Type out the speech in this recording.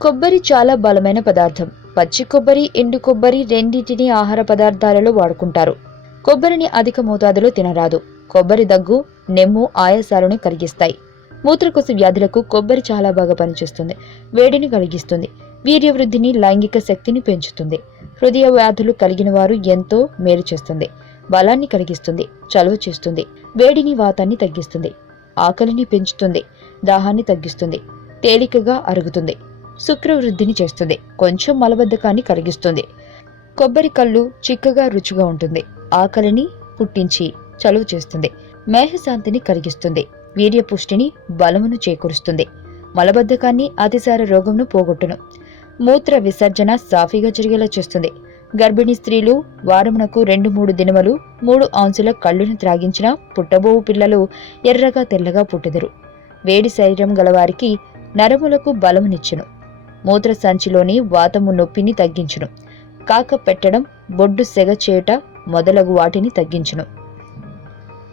కొబ్బరి చాలా బలమైన పదార్థం. పచ్చి కొబ్బరి, ఎండు కొబ్బరి రెండింటిని ఆహార పదార్థాలలో వాడుకుంటారు. కొబ్బరిని అధిక మోతాదులో తినరాదు. కొబ్బరి దగ్గు, నెమ్ము, ఆయాసాలను కలిగిస్తాయి. మూత్రకోశ వ్యాధులకు కొబ్బరి చాలా బాగా పనిచేస్తుంది. వేడిని కలిగిస్తుంది. వీర్యవృద్ధిని, లైంగిక శక్తిని పెంచుతుంది. హృదయ వ్యాధులు కలిగిన వారు ఎంతో మేలు చేస్తుంది. బలాన్ని కలిగిస్తుంది. చలువ చేస్తుంది. వేడిని, వాతాన్ని తగ్గిస్తుంది. ఆకలిని పెంచుతుంది. దాహాన్ని తగ్గిస్తుంది. తేలికగా అరుగుతుంది. శుక్రవృద్ధిని చేస్తుంది. కొంచెం మలబద్ధకాన్ని కలిగిస్తుంది. కొబ్బరి కళ్ళు చిక్కగా రుచిగా ఉంటుంది. ఆకలిని పుట్టించి చలువ చేస్తుంది. మేహశాంతిని కలిగిస్తుంది. వీర్యపుష్టిని, బలమును చేకూరుస్తుంది. మలబద్ధకాన్ని, అతిసార రోగంను పోగొట్టును. మూత్ర విసర్జన సాఫీగా జరిగేలా చేస్తుంది. గర్భిణీ స్త్రీలు వారమునకు 2-3 దినములు 3 ఔన్సుల కళ్ళును త్రాగించిన పుట్టబోవు పిల్లలు ఎర్రగా తెల్లగా పుట్టెదరు. వేడి శరీరం గలవారికి నరములకు బలమునిచ్చును. మూత్ర సంచిలోని వాతము నొప్పిని తగ్గించును. కాక పెట్టడం, బొడ్డు సెగ చేయుట మొదలగు వాటిని తగ్గించును.